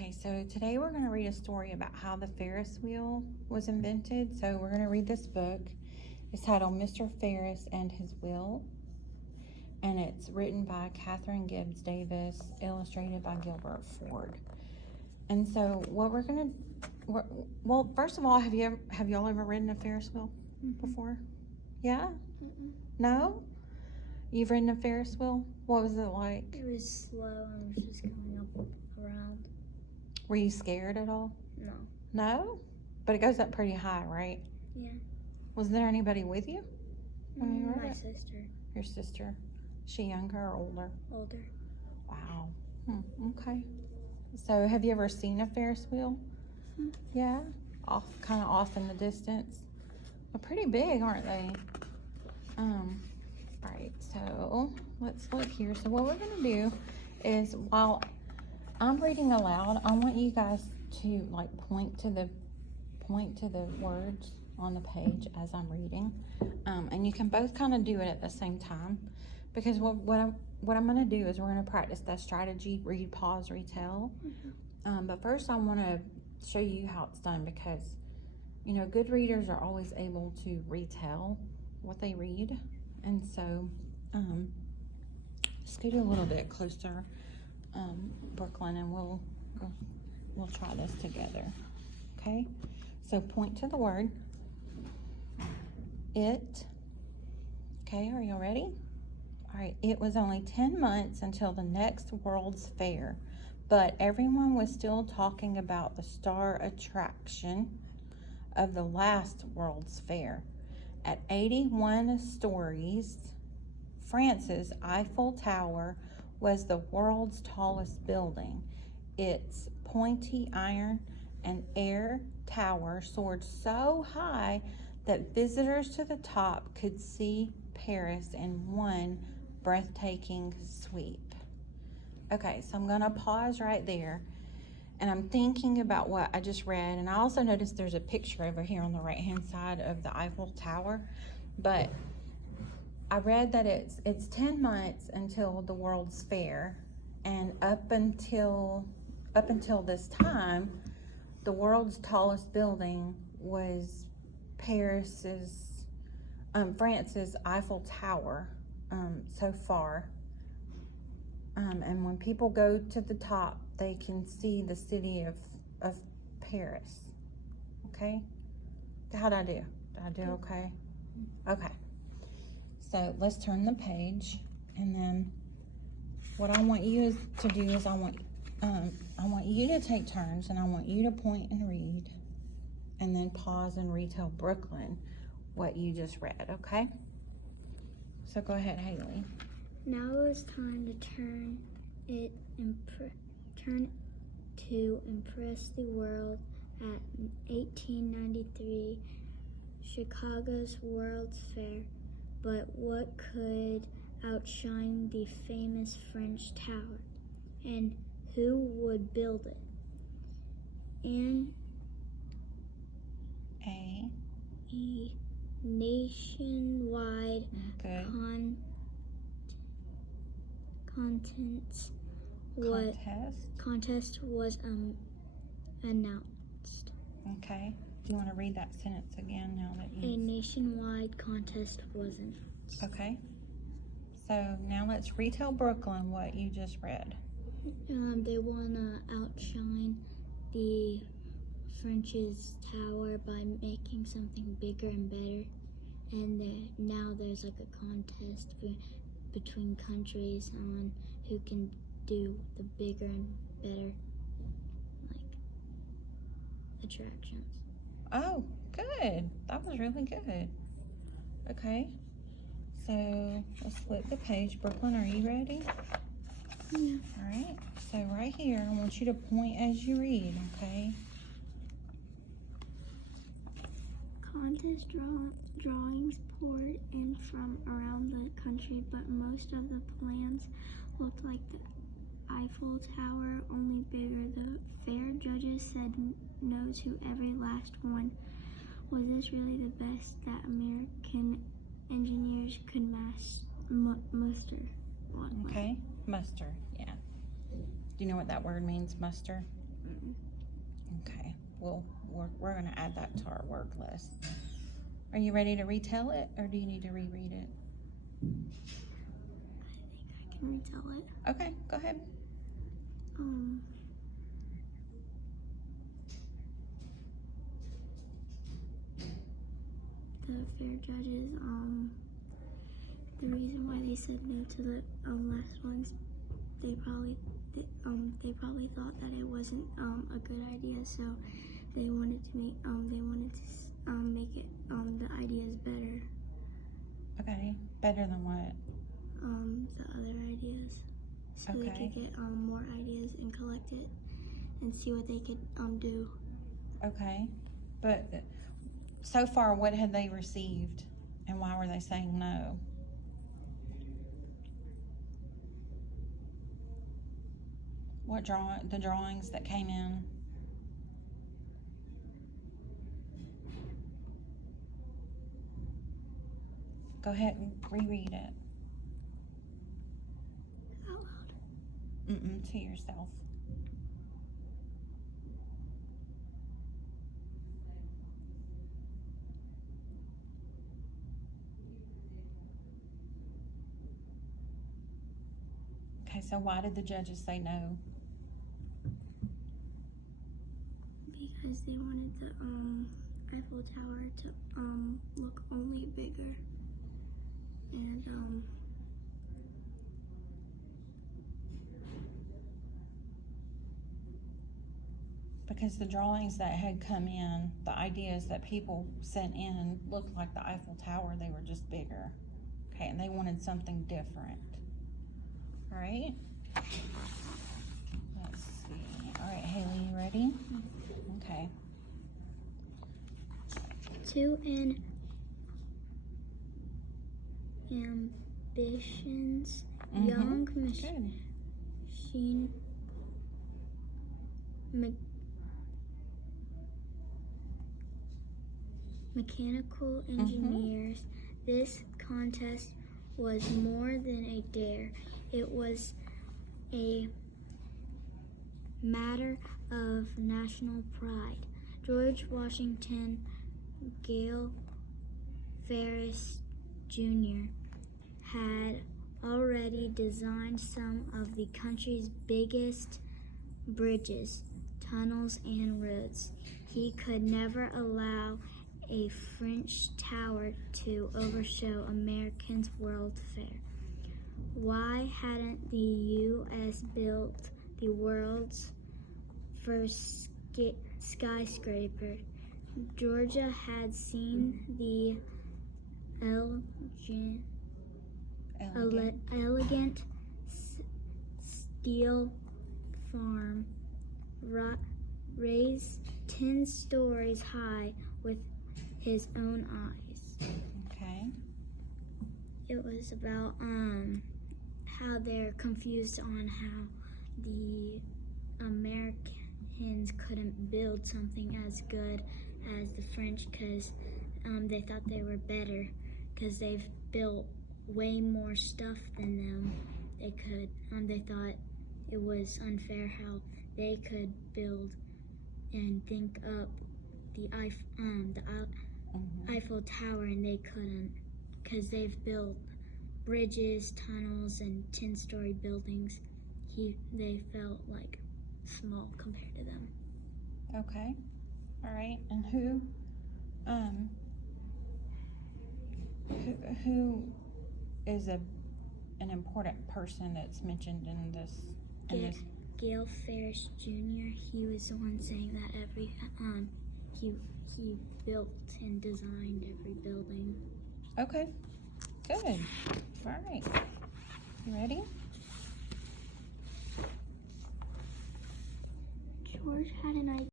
Okay, so today we're going to read a story about how the Ferris wheel was invented. So we're going to read this book. It's titled Mr. Ferris and His Wheel, and it's written by Catherine Gibbs Davis, illustrated by Gilbert Ford. And so what we're going to, well, first of all, have y'all ever ridden a Ferris wheel before? Yeah? No? You've ridden a Ferris wheel? What was it like? It was slow and was just going up around. Were you scared at all? No. No? But it goes up pretty high, right? Yeah. Was there anybody with you when you rode My it? sister. Your sister? Is she younger or older? Older. Wow. Okay. So have you ever seen a Ferris wheel? Yeah? Kind of off in the distance. They're pretty big, aren't they? All right, so let's look here. So what we're gonna do is, while I'm reading aloud, I want you guys to like point to the words on the page as I'm reading, and you can both kind of do it at the same time, because what I'm gonna do is we're gonna practice that strategy: read, pause, retell. But first, I want to show you how it's done, because you know, good readers are always able to retell what they read. And so scoot a little bit closer, Brooklyn, and we'll try this together. Okay, so point to the word it. Okay, are you ready? All right, it was only 10 months until the next World's Fair, but everyone was still talking about the star attraction of the last World's Fair. At 81 stories, France's Eiffel Tower was the world's tallest building. Its pointy iron and air tower soared so high that visitors to the top could see Paris in one breathtaking sweep. Okay, so I'm gonna pause right there, and I'm thinking about what I just read, and I also noticed there's a picture over here on the right hand side of the Eiffel Tower. But I read that it's 10 months until the World's Fair, and up until this time, the world's tallest building was France's Eiffel Tower so far. And when people go to the top, they can see the city of Paris. Okay? How'd I do? Did I do okay? Okay. So let's turn the page, and then what I want you to do is I want you to take turns, and I want you to point and read, and then pause and retell Brooklyn what you just read, okay? So go ahead, Haley. Now it was time to turn to impress the world at 1893 Chicago's World's Fair. But what could outshine the famous French Tower? And who would build it? A nationwide contest was announced. Okay. Do you want to read that sentence again now that you... A nationwide contest was announced. Okay. So now let's retell Brooklyn what you just read. They want to outshine the French's tower by making something bigger and better. And now there's like a contest between countries on who can do the bigger and better like attractions. Oh, good. That was really good. Okay. So let's flip the page. Brooklyn, are you ready? Yeah. All right. So right here, I want you to point as you read, okay? Contest drawings poured in from around the country, but most of the plans looked like the Eiffel Tower, only bigger. The fair judges said no to every last one. Was this really the best that American engineers could muster? Okay, muster, yeah. Do you know what that word means, muster? Okay, well, we're gonna add that to our work list. Are you ready to retell it, or do you need to reread it? I can retell it. Okay, go ahead. The fair judges, the reason why they said no to the last ones, they probably thought that it wasn't a good idea, so they wanted to make make it the ideas better. Okay, better than what? The other ideas, so they Okay. could get more ideas and collect it and see what they could do. Okay, but so far, what had they received, and why were they saying no? The drawings that came in? Go ahead and reread it. Out loud. To yourself. Okay, so why did the judges say no? Because they wanted the Eiffel Tower to look only bigger, and Because the drawings that had come in, the ideas that people sent in looked like the Eiffel Tower, they were just bigger. Okay, and they wanted something different. All right? Let's see. All right, Haley, you ready? Okay. to an ambitions young Good. machine mechanical engineers, this contest was more than a dare. It was a matter of national pride. George Washington Gale Ferris Jr. had already designed some of the country's biggest bridges, tunnels, and roads. He could never allow a French tower to overshow America's World Fair. Why hadn't the U.S. built the world's first skyscraper? Georgia had seen the elegant steel farm raised 10 stories high with his own eyes. Okay. It was about how they're confused on how the Americans couldn't build something as good as the French, because they thought they were better because they've built way more stuff than them. They thought it was unfair how they could build and think up the Eiffel Tower and they couldn't, because they've built bridges, tunnels, and 10-story buildings. They felt like small compared to them. Okay. All right. And who is an important person that's mentioned in this? Gale Ferris Jr. He was the one saying that he built and designed every building. Okay. Good. All right. You ready? George had an idea.